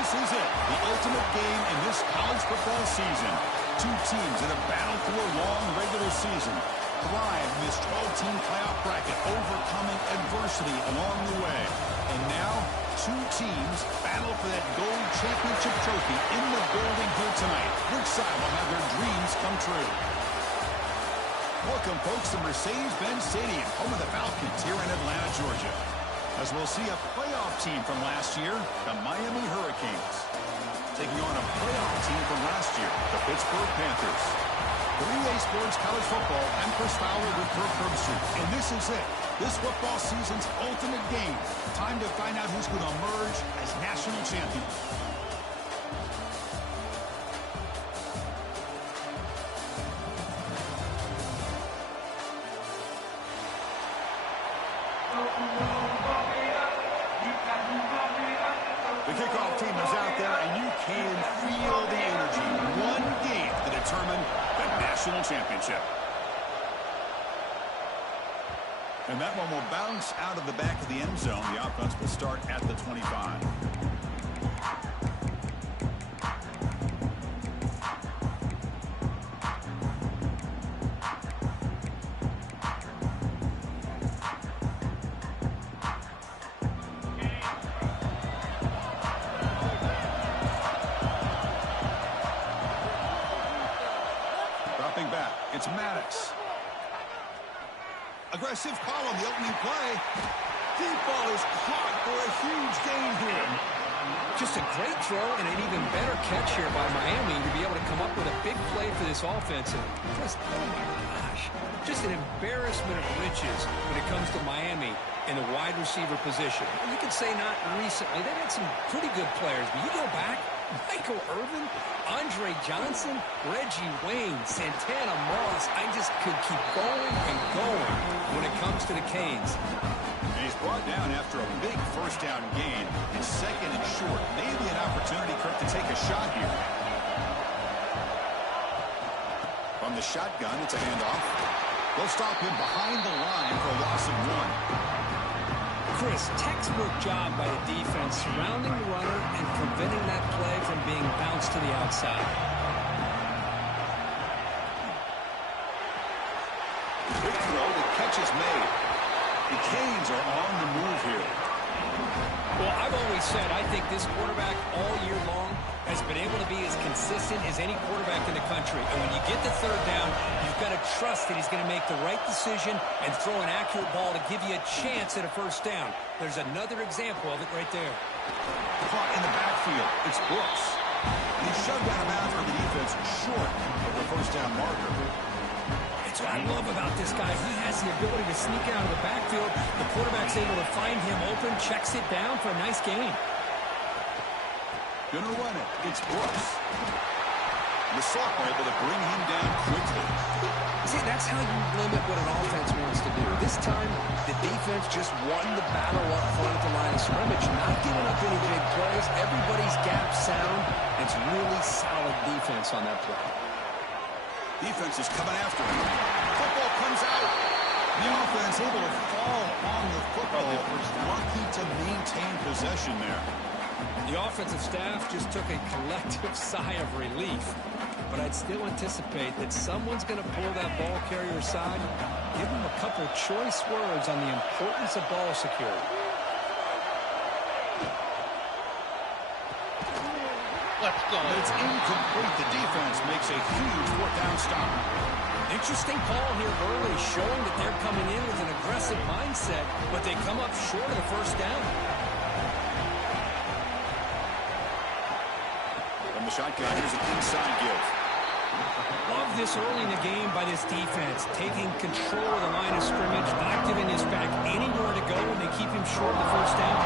This is it, the ultimate game in this college football season. Two teams that have battled through a long regular season, thrived in this 12-team playoff bracket, overcoming adversity along the way. And now, two teams battle for that gold championship trophy in the building here tonight. Which side will have their dreams come true? Welcome, folks, to Mercedes-Benz Stadium, home of the Falcons here in Atlanta, Georgia. As we'll see a playoff team from last year, the Miami Hurricanes, taking on a playoff team from last year, the Pittsburgh Panthers. 3A Sports College Football, I'm Chris Fowler with Kirk Herbstreit, and this is it. This football season's ultimate game. Time to find out who's going to emerge as national champions. The kickoff team is out there, and you can feel the energy. One game to determine the national championship. And that one will bounce out of the back of the end zone. The offense will start at the 25. Back. It's Maddox. Aggressive call on the opening play. Deep ball is caught for a huge gain here. Just a great throw and an even better catch here by Miami to be able to come up with a big play for this offense. And just, oh my gosh, just an embarrassment of riches when it comes to Miami in the wide receiver position. You can say not recently. They've had some pretty good players, but you go back, Michael Irvin, Andre Johnson, Reggie Wayne, Santana Moss. I just could keep going and going when it comes to the Canes. And he's brought down after a big first down gain. And second and short. Maybe an opportunity, Kirk, to take a shot here. From the shotgun, it's a handoff. They'll stop him behind the line for a loss of 1. Chris, textbook job by the defense surrounding the runner and preventing that play from being bounced to the outside. Big throw, the catch is made. The Canes are on the move here. Well, I've always said I think this quarterback all year long has been able to be as consistent as any quarterback in the country. And when you get the third down, you've got to trust that he's going to make the right decision and throw an accurate ball to give you a chance at a first down. There's another example of it right there. Caught in the backfield. It's Brooks. He's shoved out of bounds for the defense short of the first down marker. That's what I love about this guy. He has the ability to sneak out of the backfield. The quarterback's able to find him open, checks it down for a nice gain. Gonna run it. It's Brooks. The sophomore able to bring him down quickly. See, that's how you limit what an offense wants to do. This time, the defense just won the battle up front at the line of scrimmage, not giving up any big plays. Everybody's gap sound. It's really solid defense on that play. Defense is coming after him. Football comes out. The offense able to fall on the football. Lucky to maintain possession there. The offensive staff just took a collective sigh of relief. But I'd still anticipate that someone's going to pull that ball carrier aside, give him a couple choice words on the importance of ball security. Let's go. It's incomplete. The defense makes a huge fourth down stop. Interesting call here early, showing that they're coming in with an aggressive mindset, but they come up short of the first down. From the shotgun, here's an inside give. Love this early in the game by this defense, taking control of the line of scrimmage, not giving this back anywhere to go, and they keep him short of the first down.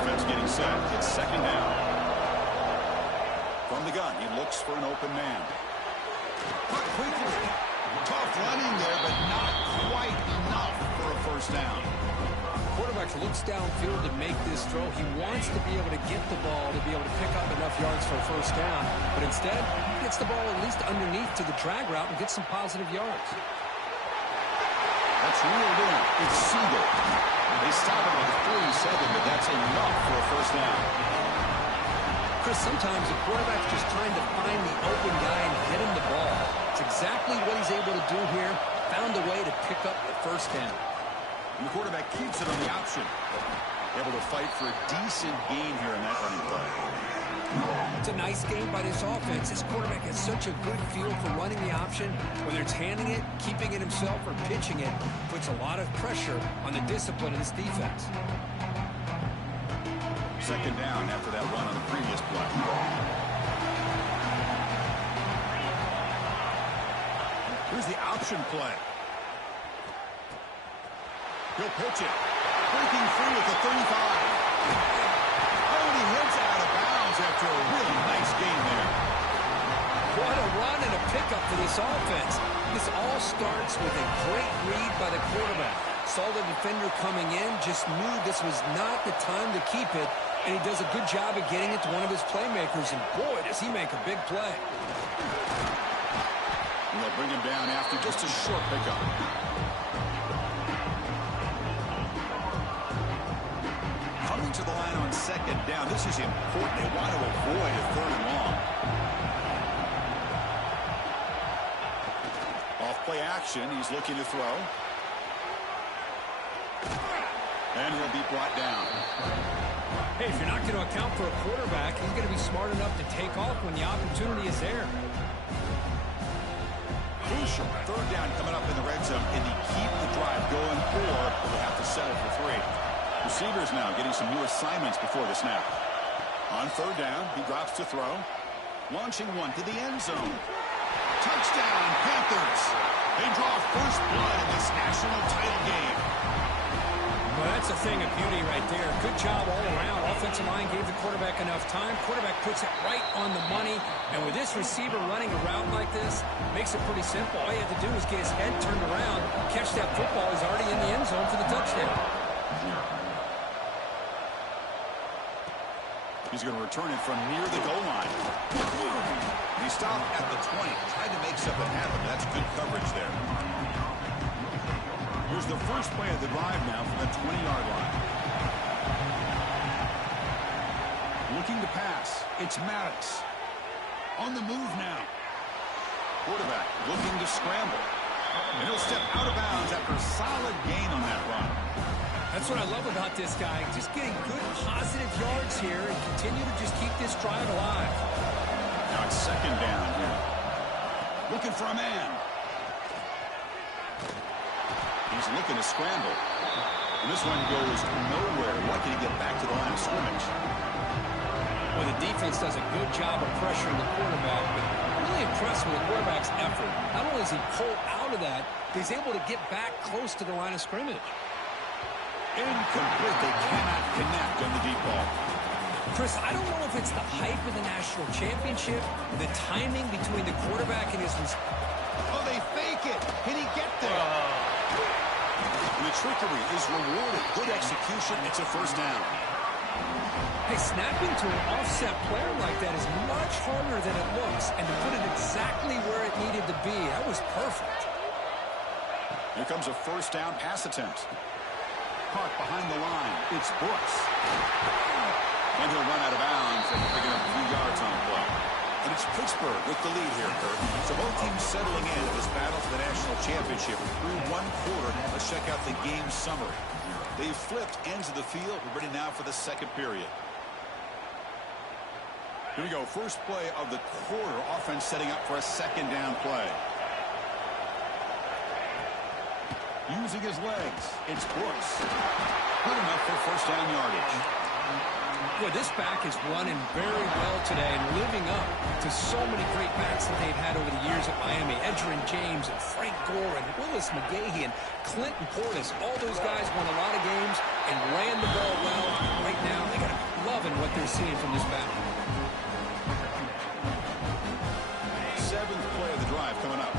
Offense getting set. It's second down. From the gun, he looks for an open man. Cut quickly. Tough running there, but not quite enough for a first down. Quarterback looks downfield to make this throw. He wants to be able to get the ball to be able to pick up enough yards for a first down. But instead, he gets the ball at least underneath to the drag route and gets some positive yards. That's reeled in. It's Siegel. They stop it with 47, but that's enough for a first down. Chris, sometimes the quarterback's just trying to find the open guy and get him the ball. It's exactly what he's able to do here. Found a way to pick up the first down. And the quarterback keeps it on the option. Able to fight for a decent gain here in that running play. It's a nice game by this offense. This quarterback has such a good feel for running the option. Whether it's handing it, keeping it himself, or pitching it, puts a lot of pressure on the discipline of this defense. Second down after that run on the previous play. Here's the option play. He'll pitch it. Breaking free at the 35. Oh, and he heads out of bounds after a really nice game there. What a run and a pickup for this offense. This all starts with a great read by the quarterback. Saw the defender coming in, just knew this was not the time to keep it, and he does a good job of getting it to one of his playmakers, and boy, does he make a big play. And they'll bring him down after just a short pickup. Coming to the line on second down, this is important. They want to avoid a third and long. Off play action, he's looking to throw. And he'll be brought down. Hey, if you're not going to account for a quarterback, he's going to be smart enough to take off when the opportunity is there. Crucial third down coming up in the red zone. Can he keep the drive going, or will they have to settle for 3? Receivers now getting some new assignments before the snap. On third down, he drops to throw. Launching one to the end zone. Touchdown, Panthers. They draw first blood in this national title game. Well, that's a thing of beauty right there. Good job all around. Offensive line gave the quarterback enough time. Quarterback puts it right on the money. And with this receiver running a route like this, makes it pretty simple. All you have to do is get his head turned around, catch that football. He's already in the end zone for the touchdown. He's going to return it from near the goal line. He stopped at the 20. Tried to make something happen. That's good coverage there. Here's the first play of the drive now from the 20-yard line. Looking to pass. It's Maddox. On the move now. Quarterback looking to scramble. And he'll step out of bounds after a solid gain on that run. That's what I love about this guy. Just getting good, positive yards here and continue to just keep this drive alive. Now it's second down here. Looking for a man. He's looking to scramble. And this one goes nowhere. Lucky to get back to the line of scrimmage. Well, the defense does a good job of pressuring the quarterback, but really impressed with the quarterback's effort. Not only does he pull out of that, but he's able to get back close to the line of scrimmage. Incomplete. They cannot connect on the deep ball. Chris, I don't know if it's the hype of the national championship, the timing between the quarterback and his... Oh, they fake it. Can he get there? And the trickery is rewarded. Good execution. It's a first down. Hey, snapping to an offset player like that is much harder than it looks, and to put it exactly where it needed to be, that was perfect. Here comes a first down pass attempt. Caught behind the line. It's Brooks. And he'll run out of bounds after picking up a few yards on the play. And it's Pittsburgh with the lead here, Kurt. So both teams settling into this battle for the national championship through one quarter. Let's check out the game summary. They've flipped ends of the field. We're ready now for the second period. Here we go. First play of the quarter. Offense setting up for a second down play. Using his legs. It's Brooks. Good enough for first down yardage. Boy, this back is running very well today and living up to so many great backs that they've had over the years at Miami. Edgerrin James and Frank Gore and Willis McGahee and Clinton Portis. All those guys won a lot of games and ran the ball well. Right now, they got loving what they're seeing from this back. Seventh play of the drive coming up.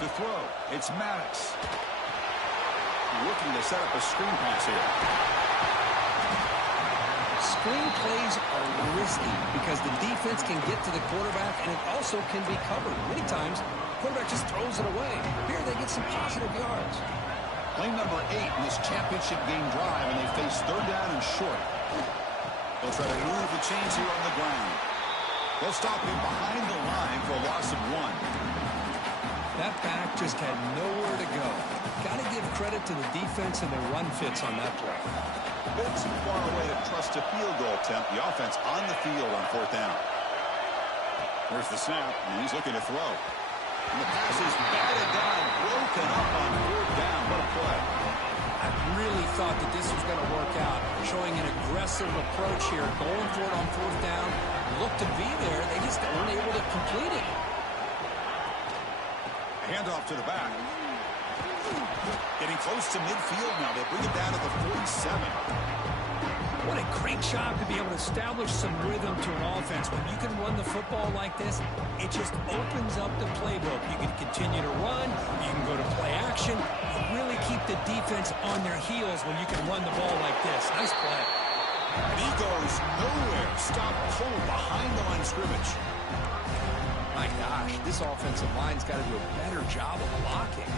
To throw, it's Maddox. Looking to set up a screen pass here. Screen plays are risky because the defense can get to the quarterback and it also can be covered. Many times, the quarterback just throws it away. Here they get some positive yards. Play number 8 in this championship game drive, and they face third down and short. They'll try to move the chains here on the ground. They'll stop him behind the line for a loss of 1. That back just had nowhere to go. Got to give credit to the defense and their run fits on that play. A bit too far away to trust a field goal attempt. The offense on the field on 4th down. There's the snap, and he's looking to throw. And the pass is batted down, broken up on 4th down. What a play. I really thought that this was going to work out, showing an aggressive approach here, going for it on 4th down. Looked to be there. They just weren't able to complete it. Handoff to the back. Getting close to midfield now. They bring it down to the 47. What a great job to be able to establish some rhythm to an offense. When you can run the football like this, it just opens up the playbook. You can continue to run. You can go to play action. You really keep the defense on their heels when you can run the ball like this. Nice play. And he goes nowhere. Stop cold behind the line of scrimmage. My gosh, this offensive line's got to do a better job of blocking.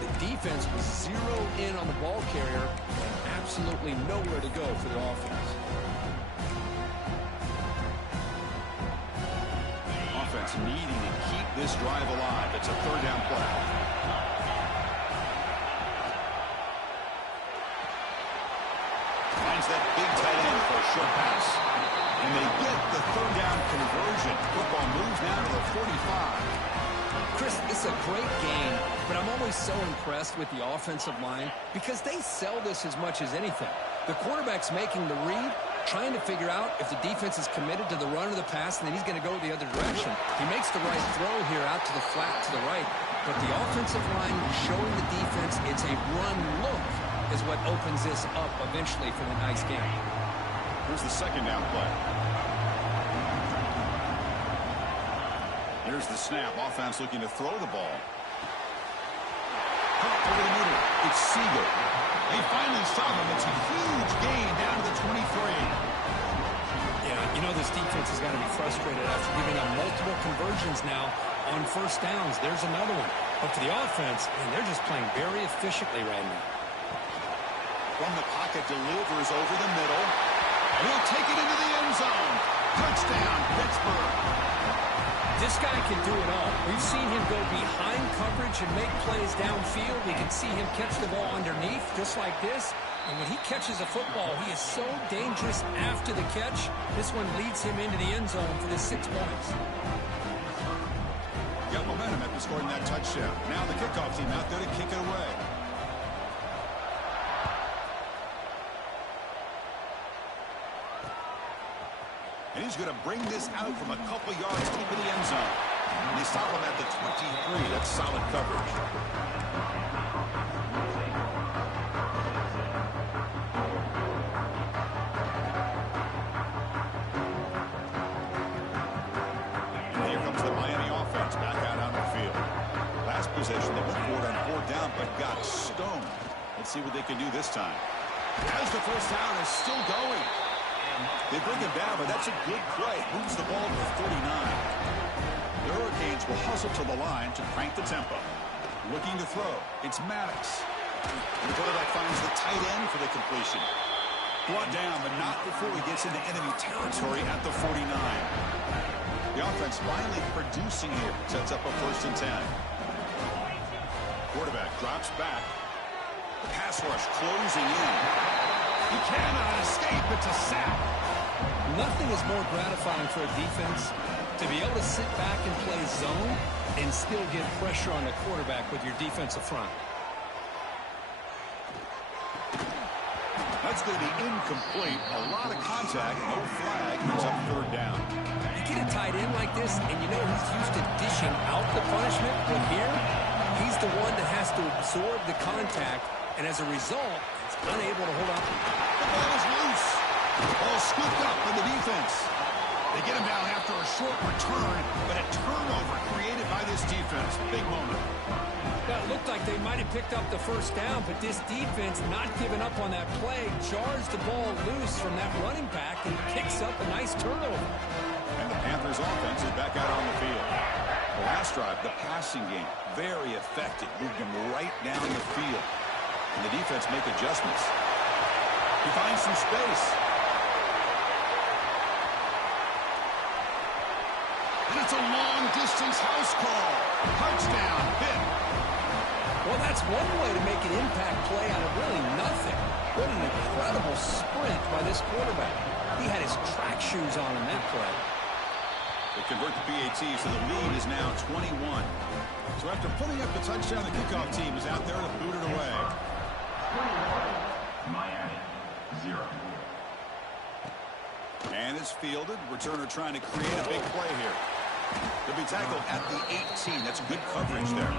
The defense was zeroed in on the ball carrier and absolutely nowhere to go for the offense. Offense needing to keep this drive alive. It's a 3rd down play. Finds that big tight end for a short pass. And they get the 3rd down conversion. Football moves now to the 45. Chris, this is a great game, but I'm always so impressed with the offensive line because they sell this as much as anything. The quarterback's making the read, trying to figure out if the defense is committed to the run or the pass, and then he's going to go the other direction. He makes the right throw here out to the flat to the right, but the offensive line showing the defense it's a run look is what opens this up eventually for the nice game. Here's the 2nd down play. Here's the snap. Offense looking to throw the ball. Cut over the middle. It's Siegel. They finally stop him. It's a huge gain down to the 23. Yeah, you know this defense has got to be frustrated after giving up multiple conversions now on 1st downs. There's another one. But for the offense, man, they're just playing very efficiently right now. From the pocket, delivers over the middle. And he'll take it into the end zone. Touchdown, Pittsburgh. This guy can do it all. We've seen him go behind coverage and make plays downfield. We can see him catch the ball underneath just like this. And when he catches a football, he is so dangerous after the catch. This one leads him into the end zone for the 6 points. Got momentum after scoring that touchdown. Now the kickoff team out there to kick it away. And he's going to bring this out from a couple yards deep in the end zone. And they stop him at the 23. That's solid coverage. And here comes the Miami offense back out on the field. Last possession, they went for it on 4th down, but got stoned. Let's see what they can do this time. As the 1st down is still going. They bring him down, but that's a good play. Moves the ball to the 49. The Hurricanes will hustle to the line to crank the tempo. Looking to throw. It's Maddox. The quarterback finds the tight end for the completion. Brought down, but not before he gets into enemy territory at the 49. The offense finally producing here. Sets up a 1st and 10. Quarterback drops back. The pass rush closing in. He cannot escape. It's a sack. Nothing is more gratifying for a defense to be able to sit back and play zone and still get pressure on the quarterback with your defensive front. That's going to be incomplete. A lot of contact. No flag. He's up 3rd down. You get a tight end like this, and you know he's used to dishing out the punishment, but here, he's the one that has to absorb the contact, and as a result, he's unable to hold up. The ball is loose. Ball scooped up by the defense. They get him down after a short return, but a turnover created by this defense. Big moment. Yeah, it looked like they might have picked up the 1st down, but this defense not giving up on that play, jars the ball loose from that running back and picks up a nice turnover. And the Panthers offense is back out on the field. The last drive, the passing game, very effective. Moved them right down the field. And the defense make adjustments. He finds some space. And it's a long-distance house call. Touchdown, Pitt. Well, that's one way to make an impact play out of really nothing. What an incredible sprint by this quarterback. He had his track shoes on in that play. They convert the PAT, so the lead is now 21. So after putting up the touchdown, the kickoff team is out there to boot it away. Miami, 0. And it's fielded. Returner trying to create a big play here. He'll be tackled at the 18. That's good coverage there.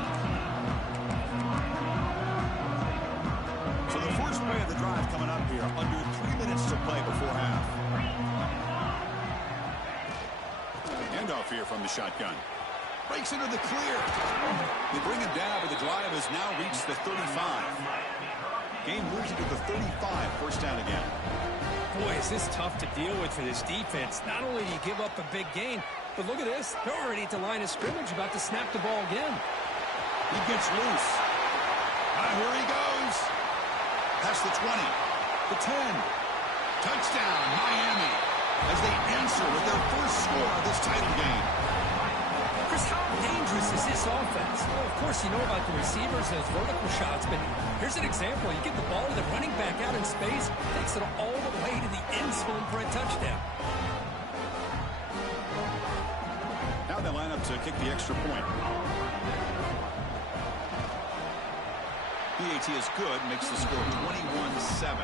So the first play of the drive coming up here. Under 3 minutes to play before half. Handoff here from the shotgun. Breaks into the clear. They bring him down, but the drive has now reached the 35. Game moves into the 35. First down again. Boy, is this tough to deal with for this defense. Not only do you give up a big gain, but look at this. They're already at the line of scrimmage, about to snap the ball again. He gets loose. Here he goes. That's the 20. The 10. Touchdown, Miami. As they answer with their first score of this title game. Chris, how dangerous is this offense? Well, of course, you know about the receivers, those vertical shots, but here's an example. You get the ball to the running back out in space, takes it all the way to the end zone for a touchdown. Now they line up to kick the extra point. PAT is good, makes the score 21-7.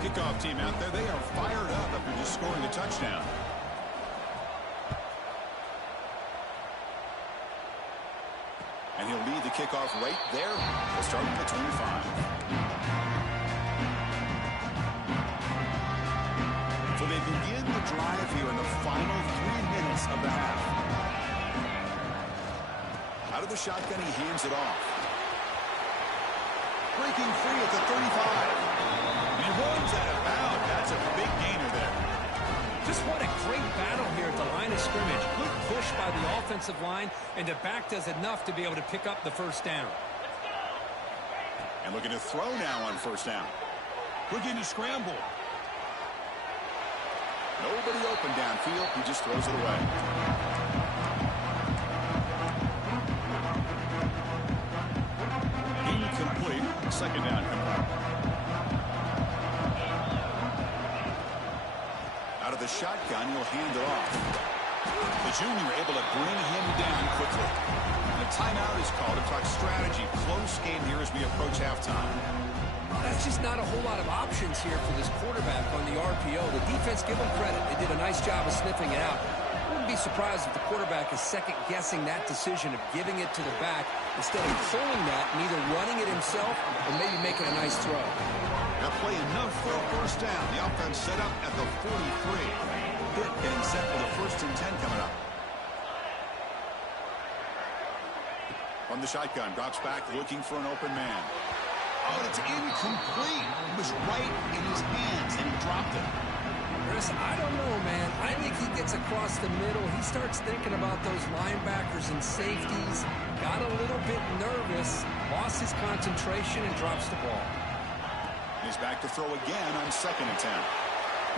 Kickoff team out there, they are fired up after just scoring a touchdown. And he'll lead the kickoff right there. He'll start at the 25. So they begin the drive here in the final 3 minutes of the half. Out of the shotgun, he hands it off. Breaking free at the 35. He runs out of bounds. That's a big gainer there. Just what a great battle here at the line of scrimmage. Good push by the offensive line, and the back does enough to be able to pick up the first down. And looking to throw now on first down. Looking to scramble. Nobody open downfield. He just throws it away. Incomplete. Second down coming up. Out of the shotgun, he'll hand it off. The junior able to bring him down quickly. And a timeout is called to talk strategy. Close game here as we approach halftime. That's just not a whole lot of options here for this quarterback on the RPO. The defense, give them credit. They did a nice job of sniffing it out. Wouldn't be surprised if the quarterback is second-guessing that decision of giving it to the back instead of pulling that and either running it himself or maybe making a nice throw. That play enough for a first down. The offense set up at the 43. Pitt getting set for the 1st and 10 coming up. From the shotgun, drops back looking for an open man. Oh, and it's incomplete. It was right in his hands, and he dropped it. Chris, I don't know, man. I think he gets across the middle. He starts thinking about those linebackers and safeties. Got a little bit nervous, lost his concentration, and drops the ball. He's back to throw again on 2nd and 10.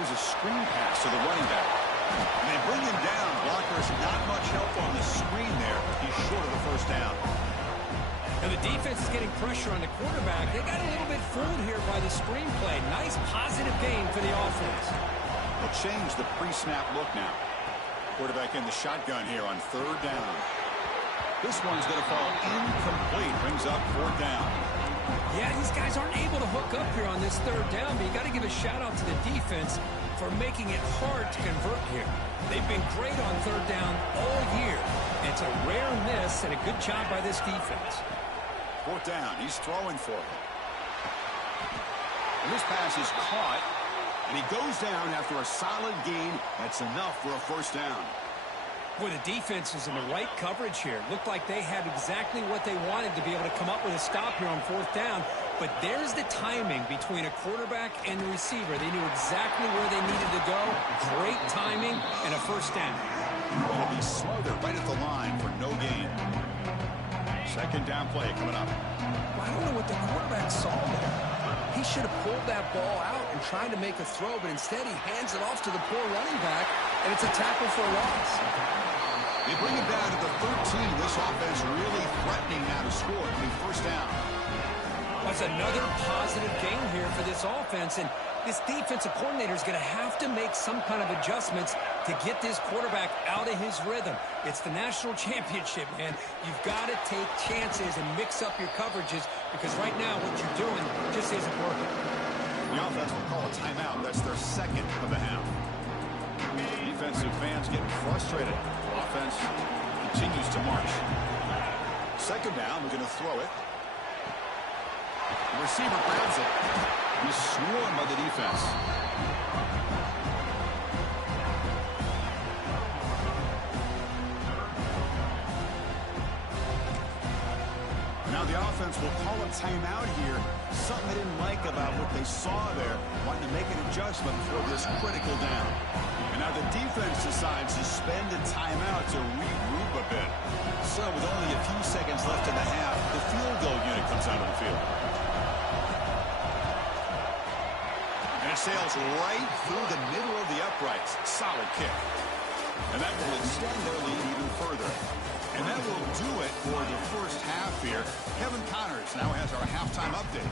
Here's a screen pass to the running back. And they bring him down. Blockers not much help on the screen there. He's short of the first down. And the defense is getting pressure on the quarterback. They got a little bit fooled here by the screen play. Nice positive gain for the offense. They'll change the pre-snap look now. Quarterback in the shotgun here on 3rd down. This one's going to fall incomplete. Brings up 4th down. Yeah, these guys aren't able to hook up here on this 3rd down, but you got to give a shout-out to the defense for making it hard to convert here. They've been great on 3rd down all year. It's a rare miss and a good job by this defense. 4th down. He's throwing for it. And this pass is caught, and he goes down after a solid gain. That's enough for a first down. Boy, the defense was in the right coverage here. Looked like they had exactly what they wanted to be able to come up with a stop here on 4th down. But there's the timing between a quarterback and the receiver. They knew exactly where they needed to go. Great timing and a first down. It'll be smothered right at the line for no gain. Second down play coming up. Well, I don't know what the quarterback saw there. He should have pulled that ball out and tried to make a throw, but instead he hands it off to the poor running back, and it's a tackle for a loss. They bring it down to the 13. This offense really threatening now to score. It'll be first down. That's another positive game here for this offense, and this defensive coordinator is going to have to make some kind of adjustments to get this quarterback out of his rhythm. It's the national championship, man. You've got to take chances and mix up your coverages because right now what you're doing just isn't working. The offense will call a timeout. That's their second of the half. Defensive fans getting frustrated. Offense continues to march. Second down, we're going to throw it. The receiver grabs it. He's swarmed by the defense. Now the offense will call a timeout here. Something they didn't like about what they saw there. Wanting to make an adjustment for this critical down. And now the defense decides to spend a timeout to regroup a bit. So with only a few seconds left in the half, the field goal unit comes out of the field. And it sails right through the middle of the uprights. Solid kick. And that will extend their lead even further. And that will do it for the first half here. Kevin Connors now has our halftime update.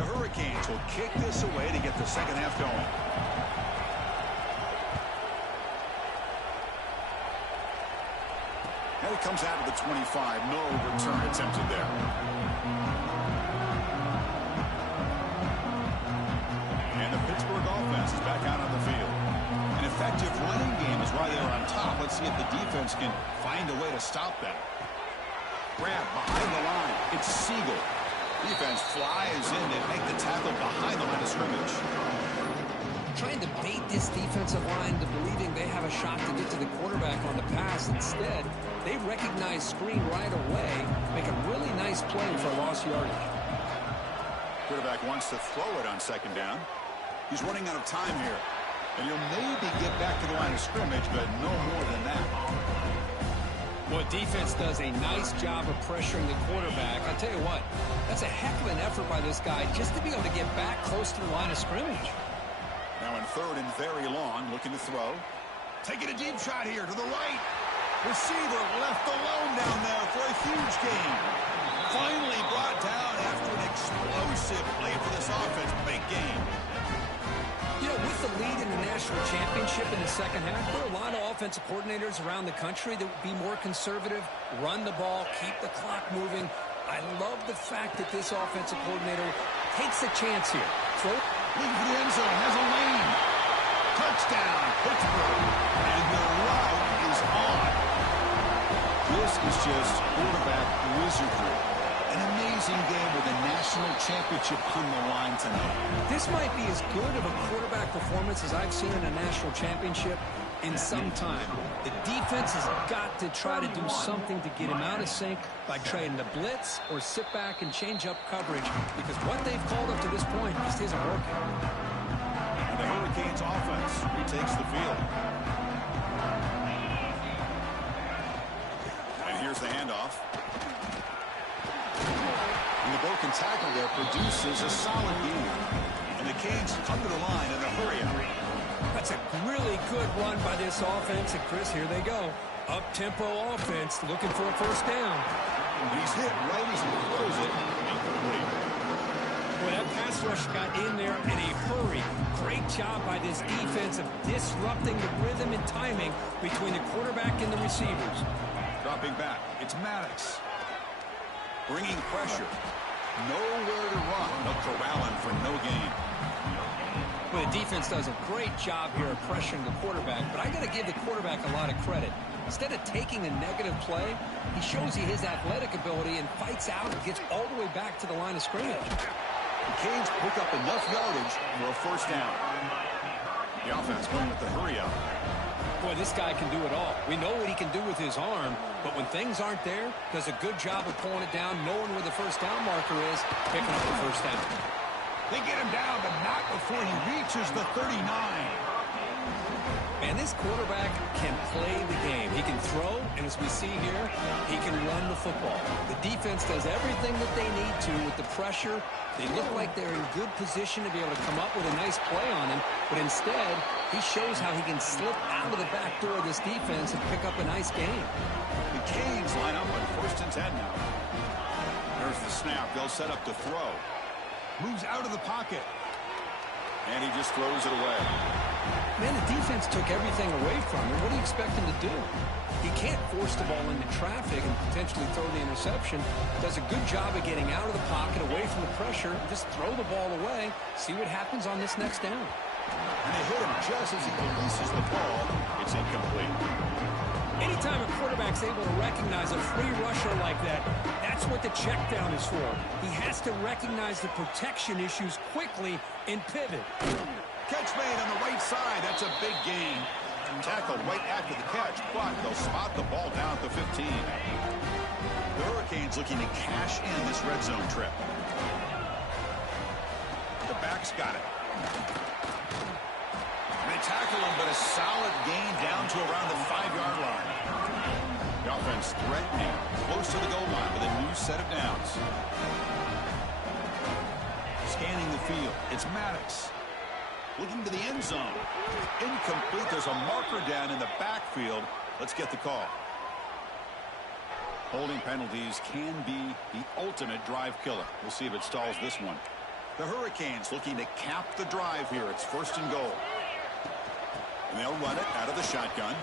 The Hurricanes will kick this away to get the second half going. And it comes out of the 25. No return attempted there. And the Pittsburgh offense is back out on the field. An effective running game is why they're on top. Let's see if the defense can find a way to stop that. Grab behind the line. It's Siegel. Defense flies in to make the tackle behind the line of scrimmage. Trying to bait this defensive line to believing they have a shot to get to the quarterback on the pass. Instead, they recognize screen right away, make a really nice play for lost yardage. Quarterback wants to throw it on second down. He's running out of time here. And he'll maybe get back to the line of scrimmage, but no more than that. Well, defense does a nice job of pressuring the quarterback. I tell you what, that's a heck of an effort by this guy just to be able to get back close to the line of scrimmage. Now in third and very long, looking to throw. Taking a deep shot here to the right. Receiver left alone down there for a huge gain. Finally brought down after an explosive play for this offense. Big game. You know, with the lead in the national championship in the second half, there are a lot of offensive coordinators around the country that would be more conservative, run the ball, keep the clock moving. I love the fact that this offensive coordinator takes a chance here. Throw. Looking for the end zone, has a lane. Touchdown, Pittsburgh. And the route is on. This is just quarterback wizardry. An amazing game with a national championship on the line tonight. This might be as good of a quarterback performance as I've seen in a national championship in some time. The defense has got to try to do something to get him out of sync by trying to blitz or sit back and change up coverage because what they've called up to this point just isn't working. And the Hurricanes offense retakes the field. And here's the handoff. And the broken tackle there produces a solid gain. And the Canes come to the line in a hurry up. That's a really good run by this offense. And, Chris, here they go. Up-tempo offense looking for a first down. And he's hit right as he throws it. Boy, that pass rush got in there in a hurry. Great job by this defense of disrupting the rhythm and timing between the quarterback and the receivers. Dropping back. It's Maddox. Bringing pressure. Nowhere to run. No corralling for no gain. Well, the defense does a great job here of pressuring the quarterback, but I got to give the quarterback a lot of credit. Instead of taking a negative play, he shows you his athletic ability and fights out and gets all the way back to the line of scrimmage. The Canes pick up enough yardage for a first down. The offense going with the hurry up. Boy, this guy can do it all. We know what he can do with his arm, but when things aren't there, does a good job of pulling it down, knowing where the first down marker is, picking up the first down. They get him down, but not before he reaches the 39. And this quarterback can play the game. He And as we see here, he can run the football. The defense does everything that they need to with the pressure. They look like they're in good position to be able to come up with a nice play on him, but instead, he shows how he can slip out of the back door of this defense and pick up a nice gain. The Canes line up on 1st and 10 now. There's the snap. They'll set up to throw. Moves out of the pocket. And he just throws it away. Man, the defense took everything away from him. What do you expect him to do? He can't force the ball into traffic and potentially throw the interception. Does a good job of getting out of the pocket, away from the pressure, and just throw the ball away. See what happens on this next down. And they hit him just as he releases the ball. It's incomplete. Anytime a quarterback's able to recognize a free rusher like that, that's what the check down is for. He has to recognize the protection issues quickly and pivot. Catch made on the right side. That's a big gain. Tackled right after the catch, but they'll spot the ball down at the 15. The Hurricanes looking to cash in this red zone trip. The back's got it. They tackle him, but a solid gain down to around the 5-yard line. The offense threatening, close to the goal line with a new set of downs. Scanning the field, it's Maddox. Looking to the end zone. Incomplete. There's a marker down in the backfield. Let's get the call. Holding penalties can be the ultimate drive killer. We'll see if it stalls this one. The Hurricanes looking to cap the drive here. It's 1st and goal. And they'll run it out of the shotgun.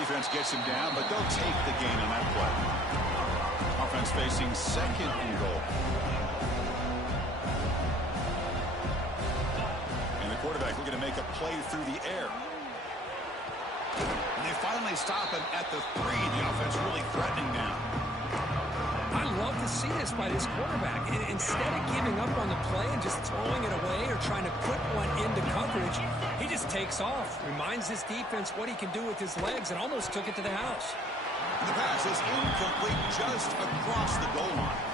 Defense gets him down, but they'll take the gain on that play. Offense facing 2nd and goal. Quarterback looking to make a play through the air. And they finally stop him at the 3. The offense really threatening now. I love to see this by this quarterback. And instead of giving up on the play and just throwing it away or trying to put one into coverage, he just takes off. Reminds his defense what he can do with his legs and almost took it to the house. And the pass is incomplete just across the goal line.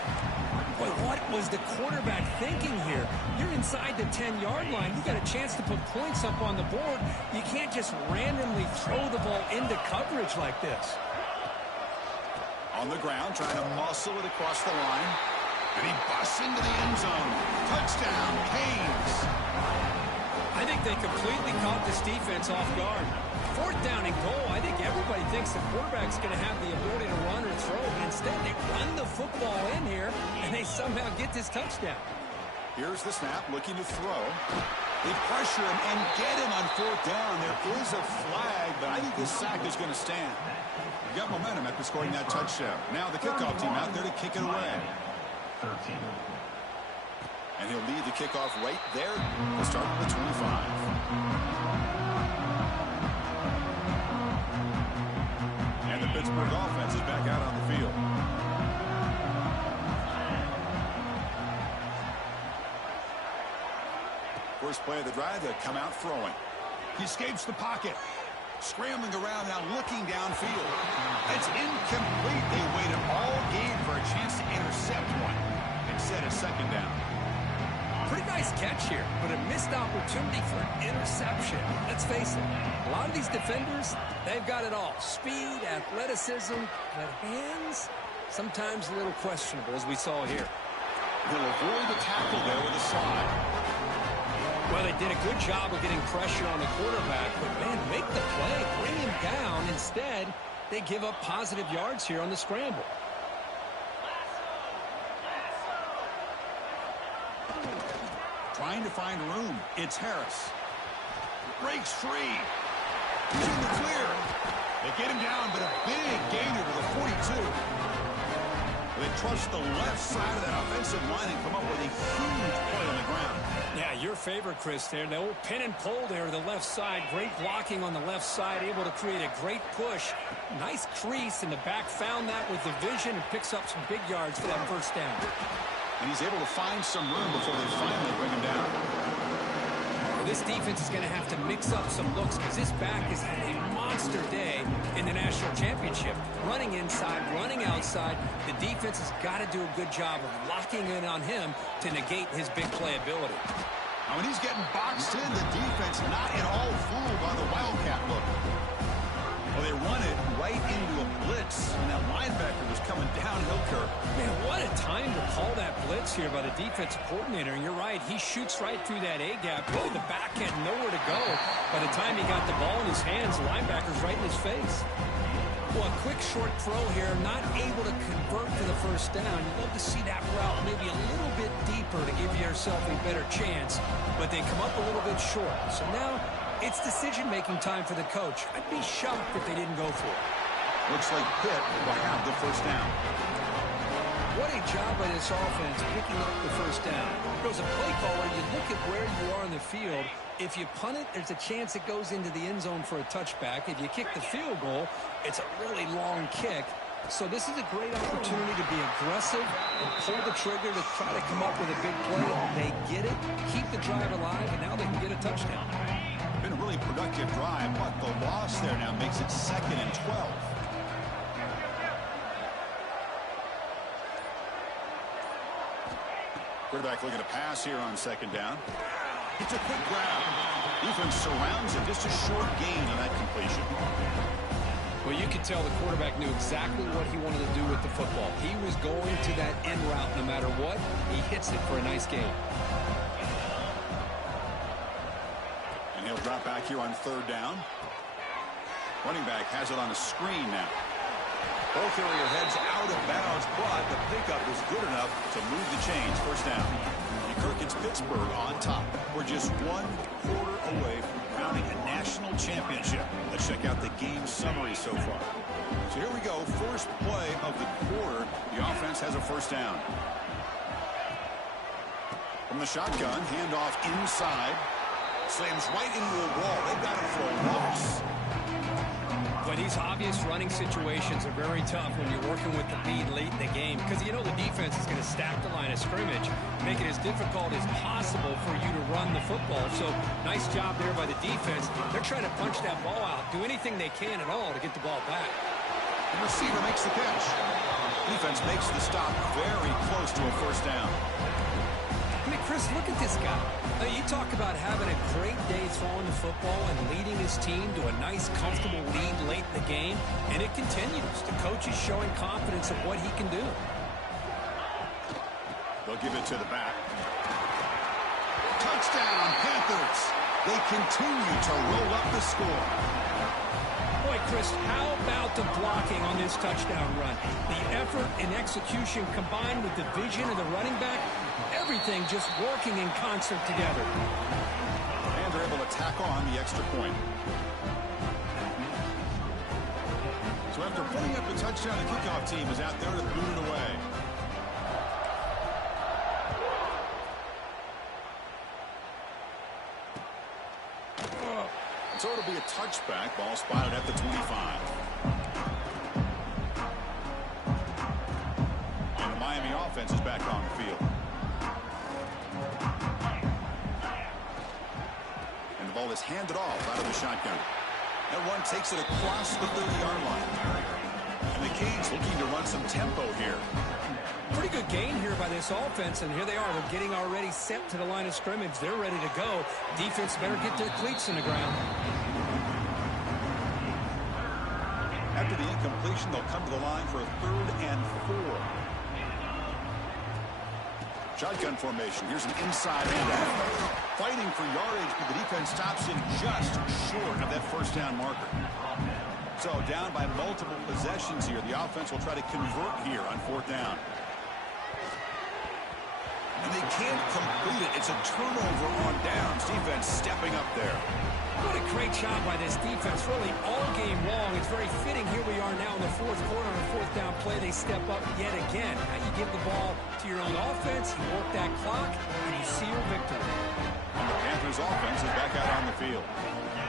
Boy, what was the quarterback thinking here? You're inside the 10-yard line. You got a chance to put points up on the board. You can't just randomly throw the ball into coverage like this. On the ground, trying to muscle it across the line. And he busts into the end zone. Touchdown, Canes. I think they completely caught this defense off guard. 4th down and goal. I think everybody thinks the quarterback's going to have the ability to run or throw, but instead they run the football in here, and they somehow get this touchdown. Here's the snap, looking to throw. They pressure him and get him on 4th down. There is a flag, but I think this sack is going to stand. You got momentum after scoring that touchdown. Now the kickoff team out there to kick it away. 13. And he'll lead the kickoff right there. We'll start with the 25. And the Pittsburgh offense is back out on the field. First play of the drive, they come out throwing. He escapes the pocket. Scrambling around now, looking downfield. It's incomplete. They waited all game for a chance to intercept one. Instead of 2nd down. Pretty nice catch here, but a missed opportunity for an interception. Let's face it, a lot of these defenders, they've got it all. Speed, athleticism, but hands, sometimes a little questionable, as we saw here. He'll avoid the tackle there with a slide. Well, they did a good job of getting pressure on the quarterback, but, man, make the play, bring him down. Instead, they give up positive yards here on the scramble. Trying to find room. It's Harris. Breaks free. He's in the clear. They get him down, but a big gainer to the 42. They trust the left side of that offensive line and come up with a huge play on the ground. Yeah, your favorite, Chris, there. The old pin and pull there, the left side. Great blocking on the left side, able to create a great push. Nice crease in the back, found that with the vision and picks up some big yards for that 1st down. And he's able to find some room before they finally bring him down. Well, this defense is going to have to mix up some looks because this back has had a monster day in the national championship. Running inside, running outside. The defense has got to do a good job of locking in on him to negate his big play ability. Now, when he's getting boxed in, the defense not at all fooled by the Wildcat look. Well, they run it right into blitz. And that linebacker was coming downhill, Kirk. Man, what a time to call that blitz here by the defensive coordinator. And you're right, he shoots right through that A-gap. Really, the back end, nowhere to go. By the time he got the ball in his hands, the linebacker's right in his face. Well, a quick short throw here, not able to convert for the first down. You'd love to see that route maybe a little bit deeper to give yourself a better chance, but they come up a little bit short. So now it's decision-making time for the coach. I'd be shocked if they didn't go for it. Looks like Pitt will have the first down. What a job by this offense picking up the first down. As a play caller, you look at where you are in the field. If you punt it, there's a chance it goes into the end zone for a touchback. If you kick the field goal, it's a really long kick. So this is a great opportunity to be aggressive and pull the trigger to try to come up with a big play. They get it, keep the drive alive, and now they can get a touchdown. Been a really productive drive, but the loss there now makes it 2nd and 12. Quarterback looking to pass here on 2nd down. It's a quick grab. Defense surrounds him. Just a short gain on that completion. Well, you could tell the quarterback knew exactly what he wanted to do with the football. He was going to that end route no matter what. He hits it for a nice gain. And he'll drop back here on 3rd down. Running back has it on a screen now. Both area heads out of bounds, but the pickup is good enough to move the chains. First down. Kirk, it's Pittsburgh on top. We're just 1 quarter away from crowning a national championship. Let's check out the game summary so far. So here we go. First play of the quarter. The offense has a first down. From the shotgun, handoff inside. Slams right into a wall. They've got it for a loss. Well, these obvious running situations are very tough when you're working with the lead late in the game because you know the defense is going to stack the line of scrimmage, make it as difficult as possible for you to run the football. So nice job there by the defense. They're trying to punch that ball out, do anything they can at all to get the ball back. The receiver makes the catch. Defense makes the stop very close to a first down. I mean, Chris, look at this guy. You talk about having a great day throwing the football and leading his team to a nice, comfortable lead late in the game, and it continues. The coach is showing confidence of what he can do. They'll give it to the back. Touchdown, Panthers. They continue to roll up the score. Boy, Chris, how about the blocking on this touchdown run? The effort and execution combined with the vision of the running back, everything just working in concert together. And they're able to tack on the extra point. So after putting up the touchdown, the kickoff team is out there to boot it away. So it'll be a touchback. Ball spotted at the 25. And the Miami offense is back on the field. And the ball is handed off out of the shotgun. That one takes it across the 30-yard line. And the Canes looking to run some tempo here. Pretty good gain here by this offense, and here they are. They're getting already set to the line of scrimmage. They're ready to go. Defense better get their cleats in the ground. After the incompletion, they'll come to the line for a 3rd and 4. Shotgun formation. Here's an inside handoff. Fighting for yardage, but the defense stops him just short of that first down marker. So down by multiple possessions here. The offense will try to convert here on 4th down. And they can't complete it. It's a turnover on downs. Defense stepping up there. What a great job by this defense, really all game long. It's very fitting. Here we are now in the 4th quarter on a 4th down play. They step up yet again. Now you give the ball to your own offense, you work that clock, and you see your victory. And the Panthers offense is back out on the field.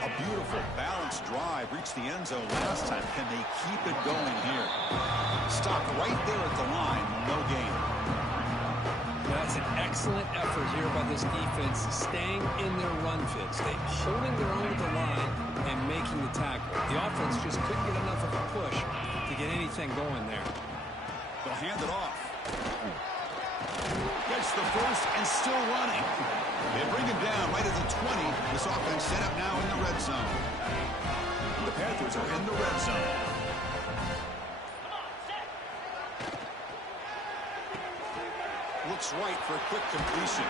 A beautiful, balanced drive reached the end zone last time. Can they keep it going here? Stop right there at the line. No gain. That's an excellent effort here by this defense, staying in their run fits. They holding their own at the line and making the tackle. The offense just couldn't get enough of a push to get anything going there. They'll hand it off. Gets the first and still running. They bring him down right at the 20. This offense set up now in the red zone. The Panthers are in the red zone. looks right for a quick completion.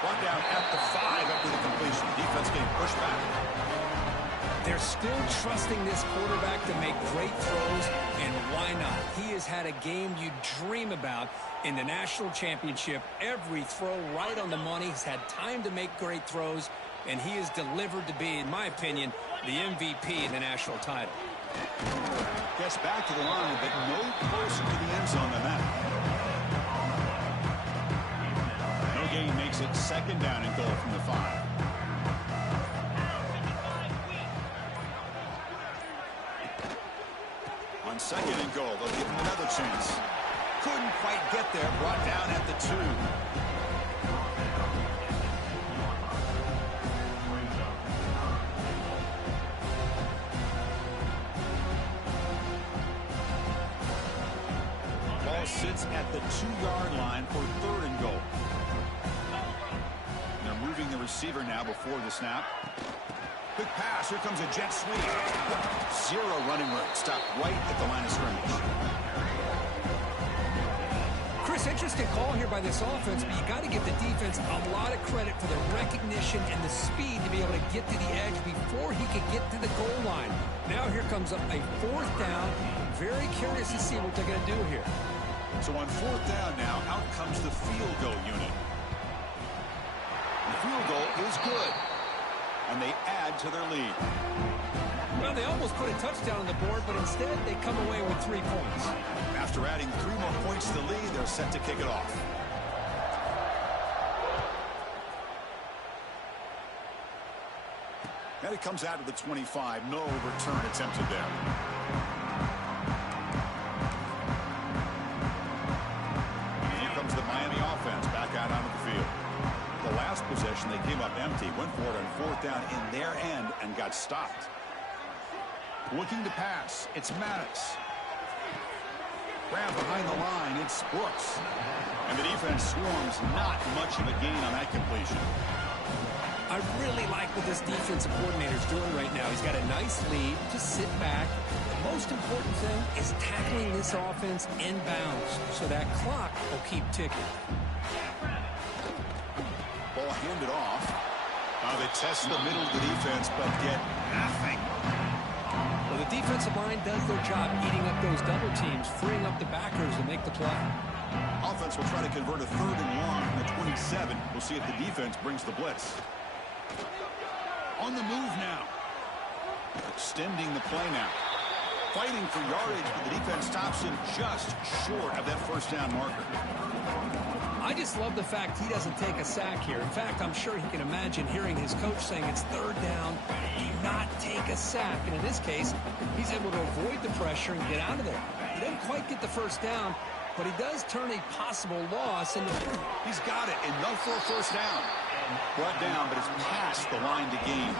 Brought down at the 5 after the completion. Defense getting pushed back. They're still trusting this quarterback to make great throws, and why not? He has had a game you dream about in the national championship. Every throw right on the money. He's had time to make great throws, and he is delivered to be, in my opinion, the MVP in the national title. Gets back to the line, but no closer to the end zone than that. No gain makes it second down and goal from the 5. On second and goal, they'll give him another chance. Couldn't quite get there, brought down at the 2. Ball sits at the 2-yard line for third and goal. They're moving the receiver now before the snap. Quick pass. Here comes a jet sweep. 0 running room. Stopped right at the line of scrimmage. Chris, interesting call here by this offense, but you got to give the defense a lot of credit for the recognition and the speed to be able to get to the edge before he could get to the goal line. Now here comes up a 4th down. Very curious to see what they're going to do here. So on 4th down now, out comes the field goal unit. The field goal is good. And they add to their lead. Well, they almost put a touchdown on the board, but instead they come away with 3 points. After adding 3 more points to the lead, they're set to kick it off. Natty comes out of the 25. No return attempted there. And here comes the Miami offense back out onto the field. The last possession, they came up empty, went for it on 4th down in their end and got stopped. Looking to pass, it's Maddox. Grab behind the line, it's Brooks. And the defense swarms, not much of a gain on that completion. I really like what this defensive coordinator is doing right now. He's got a nice lead. Just sit back. The most important thing is tackling this offense inbounds so that clock will keep ticking. Ball handed off. They test the middle of the defense, but get nothing. Well, the defensive line does their job, eating up those double teams, freeing up the backers to make the play. Offense will try to convert a 3rd and long from the 27. We'll see if the defense brings the blitz. On the move now. Extending the play now. Fighting for yardage, but the defense stops him just short of that 1st down marker. I just love the fact he doesn't take a sack here. In fact, I'm sure he can imagine hearing his coach saying it's 3rd down, do not take a sack. And in this case, he's able to avoid the pressure and get out of there. He doesn't quite get the 1st down, but he does turn a possible loss into... He's got it, enough for a 1st down. Brought down, but it's past the line to gain.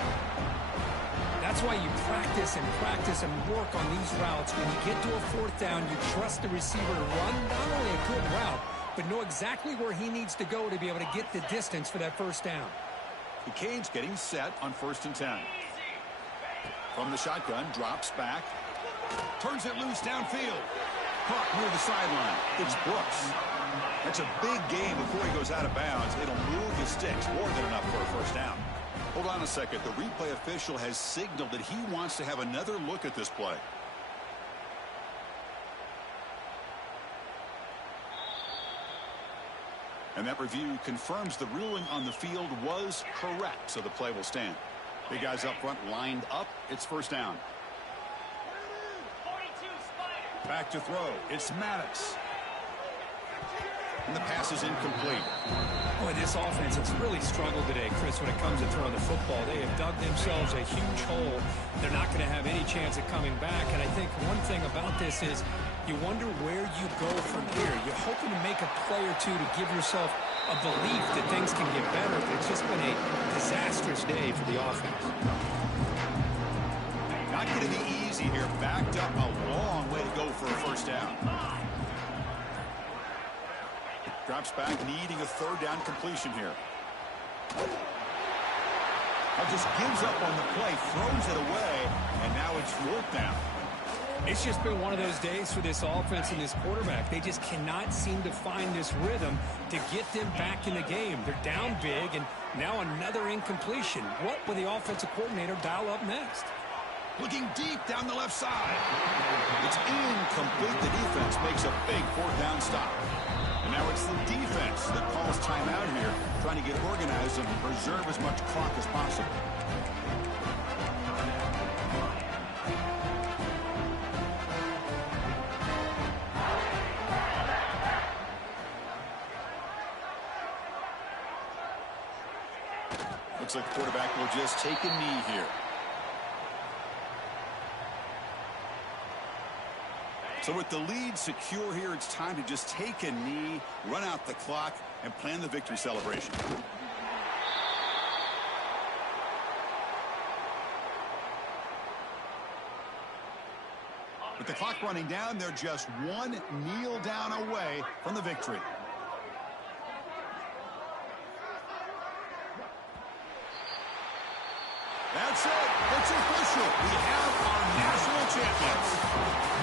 That's why you practice and work on these routes. When you get to a 4th down, you trust the receiver to run not only a good route, but know exactly where he needs to go to be able to get the distance for that 1st down. The Canes getting set on 1st and 10. From the shotgun, drops back. Turns it loose downfield. Caught near the sideline. It's Brooks. That's a big gain before he goes out of bounds. It'll move the sticks more than enough for a 1st down. Hold on a second. The replay official has signaled that he wants to have another look at this play. And that review confirms the ruling on the field was correct, so the play will stand. Big guys up front lined up. It's 1st down. Back to throw. It's Maddox. And the pass is incomplete. Boy, this offense has really struggled today, Chris, when it comes to throwing the football. They have dug themselves a huge hole. They're not going to have any chance of coming back. And I think one thing about this is you wonder where you go from here. You're hoping to make a play or two to give yourself a belief that things can get better. But it's just been a disastrous day for the offense. Not going to be easy here. Backed up a long way to go for a 1st down. Drops back, needing a 3rd down completion here. Just gives up on the play, throws it away, and now it's 4th down. It's just been one of those days for this offense and this quarterback. They just cannot seem to find this rhythm to get them back in the game. They're down big, and now another incompletion. What will the offensive coordinator dial up next? Looking deep down the left side. It's incomplete. The defense makes a big fourth down stop. And now it's the defense that calls timeout here, trying to get organized and preserve as much clock as possible. Looks like the quarterback will just take a knee here. So with the lead secure here, it's time to just take a knee, run out the clock, and plan the victory celebration. With the clock running down, they're just one kneel down away from the victory. That's it. It's official. We have our national champions.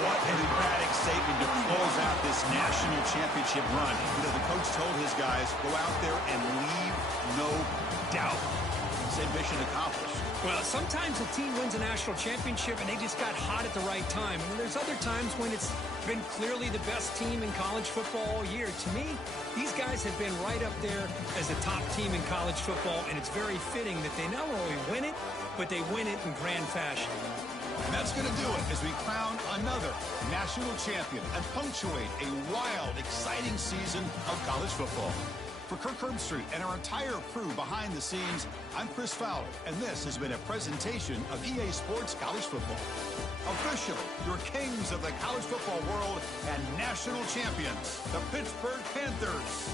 What an emphatic statement to close out this national championship run. You know, the coach told his guys, go out there and leave no doubt. Said mission accomplished. Well, sometimes a team wins a national championship and they just got hot at the right time. And there's other times when it's been clearly the best team in college football all year. To me, these guys have been right up there as the top team in college football, and it's very fitting that they not only win it, but they win it in grand fashion. And that's going to do it as we crown another national champion and punctuate a wild, exciting season of college football. For Kirk Herbstreit and our entire crew behind the scenes, I'm Chris Fowler, and this has been a presentation of EA Sports College Football. Officially, your kings of the college football world and national champions, the Pittsburgh Panthers.